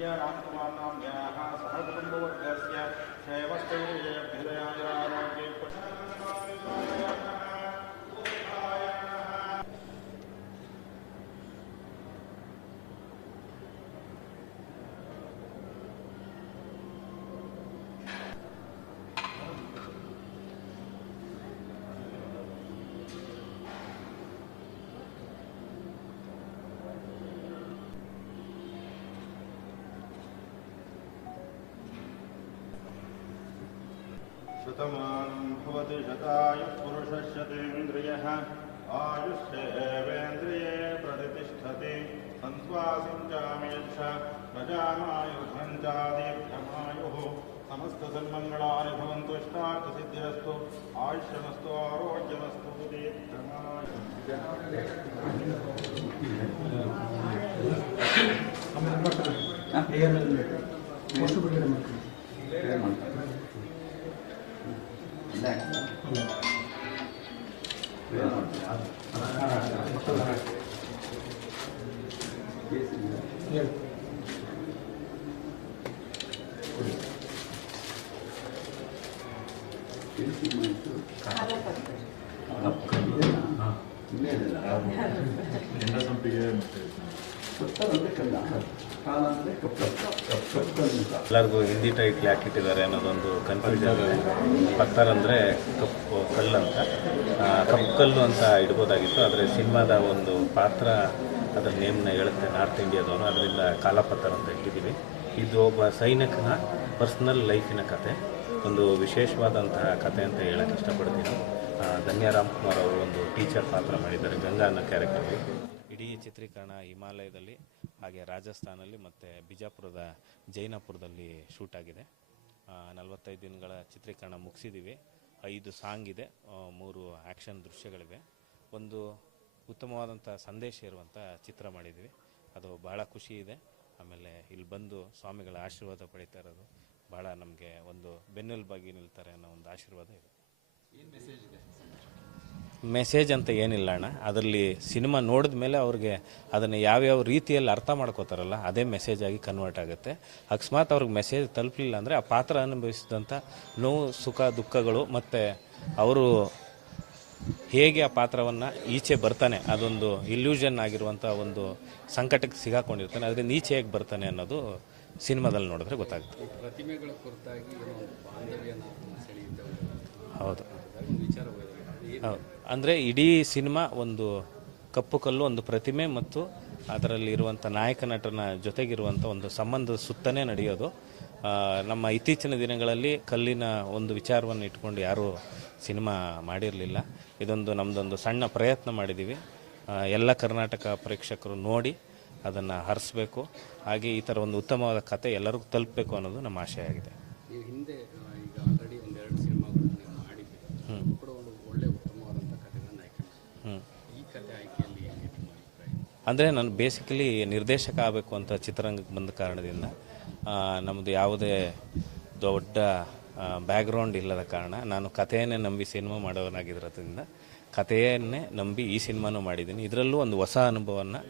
धन्या रामकुमार नाम्याः सह कुटुम्बवर्गस्य क्षेमस्थैर्यभिदयायुरारोग्ये शतमानं भवति शतायुः पुरुषशतेन्द्रियः आयुष्येवेन्द्रिये प्रतिष्ठति सन्त्वासिञ्चामि यच्छ प्रजामायुर्धञ्चादीर्घमायुः समस्तसन्मङ्गलानि भवन्तु इष्टार्थसिद्धिरस्तु आयुष्यमस्तु आरोग्यमस्तु दीर्घमायुः ಎಲ್ಲರಿಗೂ ಹಿಂದಿ ಟೈಟ್ಲ್ ಯಾಕಿಟ್ಟಿದ್ದಾರೆ ಅನ್ನೋದೊಂದು ಕನ್ಫ್ಯೂಷನ್ ಇದೆ. ಪತ್ತರ್ ಅಂದರೆ ಕಪ್ಪು ಕಲ್ಲು ಅಂತ, ಕಪ್ಪು ಕಲ್ಲು ಅಂತ ಇಡ್ಬೋದಾಗಿತ್ತು. ಆದರೆ ಸಿನಿಮಾದ ಒಂದು ಪಾತ್ರ ಅದರ ನೇಮ್ನ ಹೇಳುತ್ತೆ, ನಾರ್ತ್ ಇಂಡಿಯಾದವನು, ಅದರಿಂದ ಕಾಲಪತ್ತರ್ ಅಂತ ಇಟ್ಟಿದ್ದೀವಿ. ಇದು ಒಬ್ಬ ಸೈನಿಕನ ಪರ್ಸ್ನಲ್ ಲೈಫಿನ ಕತೆ, ಒಂದು ವಿಶೇಷವಾದಂತಹ ಕತೆ ಅಂತ ಹೇಳಕ್ಕೆ ಇಷ್ಟಪಡ್ತೀನಿ. ಧನ್ಯ ರಾಮ್ಕುಮಾರ್ ಅವರು ಒಂದು ಟೀಚರ್ ಪಾತ್ರ ಮಾಡಿದ್ದಾರೆ, ಗಂಗಾ ಅನ್ನೋ ಕ್ಯಾರೆಕ್ಟರ್ಗೆ. ಇಡೀ ಚಿತ್ರೀಕರಣ ಹಿಮಾಲಯದಲ್ಲಿ, ಹಾಗೆ ರಾಜಸ್ಥಾನಲ್ಲಿ ಮತ್ತು ಬಿಜಾಪುರದ ಜೈನಪುರದಲ್ಲಿ ಶೂಟ್ ಆಗಿದೆ. 45 ದಿನಗಳ ಚಿತ್ರೀಕರಣ ಮುಗಿಸಿದ್ದೀವಿ. 5 ಸಾಂಗ್ ಇದೆ, 3 ಆ್ಯಕ್ಷನ್ ದೃಶ್ಯಗಳಿವೆ. ಒಂದು ಉತ್ತಮವಾದಂಥ ಸಂದೇಶ ಇರುವಂಥ ಚಿತ್ರ ಮಾಡಿದ್ದೀವಿ. ಅದು ಭಾಳ ಖುಷಿ ಇದೆ. ಆಮೇಲೆ ಇಲ್ಲಿ ಬಂದು ಸ್ವಾಮಿಗಳ ಆಶೀರ್ವಾದ ಪಡಿತಾ ಇರೋದು ಭಾಳ ನಮಗೆ ಒಂದು ಬೆನ್ನೆಲುಬಾಗಿ ನಿಲ್ತಾರೆ ಅನ್ನೋ ಒಂದು ಆಶೀರ್ವಾದ ಇದೆ. ಏನು ಮೆಸೇಜ್ ಇದೆ? ಮೆಸೇಜ್ ಅಂತ ಏನಿಲ್ಲ ಅಣ್ಣ, ಅದರಲ್ಲಿ ಸಿನಿಮಾ ನೋಡಿದ ಮೇಲೆ ಅವ್ರಿಗೆ ಅದನ್ನು ಯಾವ್ಯಾವ ರೀತಿಯಲ್ಲಿ ಅರ್ಥ ಮಾಡ್ಕೋತಾರಲ್ಲ, ಅದೇ ಮೆಸೇಜ್ ಆಗಿ ಕನ್ವರ್ಟ್ ಆಗುತ್ತೆ. ಅಕಸ್ಮಾತ್ ಅವ್ರಿಗೆ ಮೆಸೇಜ್ ತಲುಪಲಿಲ್ಲ ಅಂದರೆ ಆ ಪಾತ್ರ ಅನುಭವಿಸಿದಂಥ ನೋವು, ಸುಖ, ದುಃಖಗಳು ಮತ್ತು ಅವರು ಹೇಗೆ ಆ ಪಾತ್ರವನ್ನು ಈಚೆ ಬರ್ತಾನೆ, ಅದೊಂದು ಇಲ್ಯೂಷನ್ ಆಗಿರುವಂಥ ಒಂದು ಸಂಕಟಕ್ಕೆ ಸಿಗಾಕೊಂಡಿರ್ತಾನೆ, ಅದರಿಂದ ಈಚೆ ಹೇಗೆ ಬರ್ತಾನೆ ಅನ್ನೋದು ಸಿನಿಮಾದಲ್ಲಿ ನೋಡಿದ್ರೆ ಗೊತ್ತಾಗುತ್ತೆ. ಪ್ರತಿಮೆಗಳ ಕುರಿತಾಗಿ ಹೌದು ಹೌದು. ಅಂದರೆ ಇಡೀ ಸಿನಿಮಾ ಒಂದು ಕಪ್ಪು ಕಲ್ಲು, ಒಂದು ಪ್ರತಿಮೆ ಮತ್ತು ಅದರಲ್ಲಿ ಇರುವಂಥ ನಾಯಕ ನಟನ ಜೊತೆಗಿರುವಂಥ ಒಂದು ಸಂಬಂಧದ ಸುತ್ತನೇ ನಡೆಯೋದು. ನಮ್ಮ ಇತ್ತೀಚಿನ ದಿನಗಳಲ್ಲಿ ಕಲ್ಲಿನ ಒಂದು ವಿಚಾರವನ್ನು ಇಟ್ಕೊಂಡು ಯಾರೂ ಸಿನಿಮಾ ಮಾಡಿರಲಿಲ್ಲ. ಇದೊಂದು ನಮ್ಮದೊಂದು ಸಣ್ಣ ಪ್ರಯತ್ನ ಮಾಡಿದ್ದೀವಿ. ಎಲ್ಲ ಕರ್ನಾಟಕ ಪ್ರೇಕ್ಷಕರು ನೋಡಿ ಅದನ್ನು ಹರಿಸ್ಬೇಕು. ಹಾಗೆ ಈ ಥರ ಒಂದು ಉತ್ತಮವಾದ ಕತೆ ಎಲ್ಲರಿಗೂ ತಲುಪಬೇಕು ಅನ್ನೋದು ನಮ್ಮ ಆಶಯ ಆಗಿದೆ. ನೀವು ಹಿಂದೆ ಈಗ ಆಲ್ರೆಡಿ 1-2 ಸಿನಿಮಾಗಳನ್ನು ನೀವು ಮಾಡಿದ್ದೀವಿ, ಕೂಡ ಒಂದು ಒಳ್ಳೆ ಉತ್ತಮವಾದಂಥ ಕಥೆಗಳನ್ನು ಆಯ್ಕೆ ಮಾಡಿ, ಈ ಕಥೆ ಆಯ್ಕೆಯಲ್ಲಿ ಅಂದರೆ ನಾನು ಬೇಸಿಕಲಿ ನಿರ್ದೇಶಕ ಆಗಬೇಕು ಅಂತ ಚಿತ್ರರಂಗಕ್ಕೆ ಬಂದ ಕಾರಣದಿಂದ, ನಮ್ಮದು ಯಾವುದೇ ದೊಡ್ಡ ಬ್ಯಾಕ್ಗ್ರೌಂಡ್ ಇಲ್ಲದ ಕಾರಣ ನಾನು ಕಥೆಯನ್ನೇ ನಂಬಿ ಸಿನಿಮಾ ಮಾಡೋನಾಗಿರೋದ್ರಿಂದ ಕಥೆಯನ್ನೇ ನಂಬಿ ಈ ಸಿನಿಮಾನೂ ಮಾಡಿದ್ದೀನಿ. ಇದರಲ್ಲೂ ಒಂದು ಹೊಸ ಅನುಭವವನ್ನು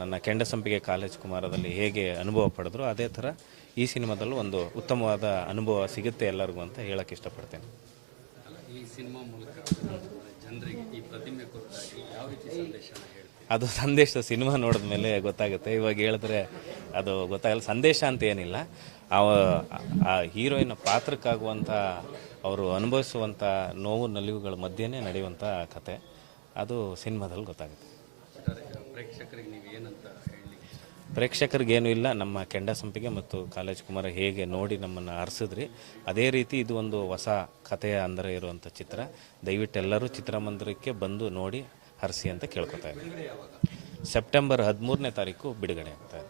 ನನ್ನ ಕೆಂಡಸಂಪಿಗೆ ಕಾಲೇಜ್ ಕುಮಾರದಲ್ಲಿ ಹೇಗೆ ಅನುಭವ ಪಡೆದ್ರು ಅದೇ ಥರ ಈ ಸಿನಿಮಾದಲ್ಲೂ ಒಂದು ಉತ್ತಮವಾದ ಅನುಭವ ಸಿಗುತ್ತೆ ಎಲ್ಲರಿಗೂ ಅಂತ ಹೇಳಕ್ಕೆ ಇಷ್ಟಪಡ್ತೇನೆ. ಈ ಸಿನಿಮಾ ಮೂಲಕ ಜನರಿಗೆ ಈ ಪ್ರತಿಮೆ ಕುರಿತಾಗಿ ಯಾವ ರೀತಿ ಸಂದೇಶ ಹೇಳ್ತೀವಿ? ಅದು ಸಂದೇಶ ಸಿನಿಮಾ ನೋಡಿದ ಮೇಲೆ ಗೊತ್ತಾಗುತ್ತೆ. ಇವಾಗ ಹೇಳಿದ್ರೆ ಅದು ಗೊತ್ತಾಗಲ್ಲ. ಸಂದೇಶ ಅಂತ ಏನಿಲ್ಲ, ಆ ಹೀರೋಯಿನ್ ಪಾತ್ರಕ್ಕಾಗುವಂಥ ಅವರು ಅನುಭವಿಸುವಂಥ ನೋವು ನಲಿವುಗಳ ಮಧ್ಯೆನೇ ನಡೆಯುವಂಥ ಕತೆ, ಅದು ಸಿನಿಮಾದಲ್ಲಿ ಗೊತ್ತಾಗುತ್ತೆ. ಪ್ರೇಕ್ಷಕರಿಗೆ ನೀವು ಏನಂತ ಹೇಳಿ? ಪ್ರೇಕ್ಷಕರಿಗೇನೂ ಇಲ್ಲ, ನಮ್ಮ ಕೆಂಡಸಂಪಿಗೆ ಮತ್ತು ಕಾಲೇಜ್ ಕುಮಾರ ಹೇಗೆ ನೋಡಿ ನಮ್ಮನ್ನು ಹರಿಸಿದ್ರಿ ಅದೇ ರೀತಿ ಇದು ಒಂದು ಹೊಸ ಕಥೆಯ ಅಂದರೆ ಇರುವಂಥ ಚಿತ್ರ. ದಯವಿಟ್ಟು ಎಲ್ಲರೂ ಚಿತ್ರಮಂದಿರಕ್ಕೆ ಬಂದು ನೋಡಿ ಹರಿಸಿ ಅಂತ ಕೇಳ್ಕೊತಾ ಇದ್ದೀನಿ. ಸೆಪ್ಟೆಂಬರ್ 13ನೇ ತಾರೀಕು ಬಿಡುಗಡೆ ಆಗ್ತಾ ಇದೆ.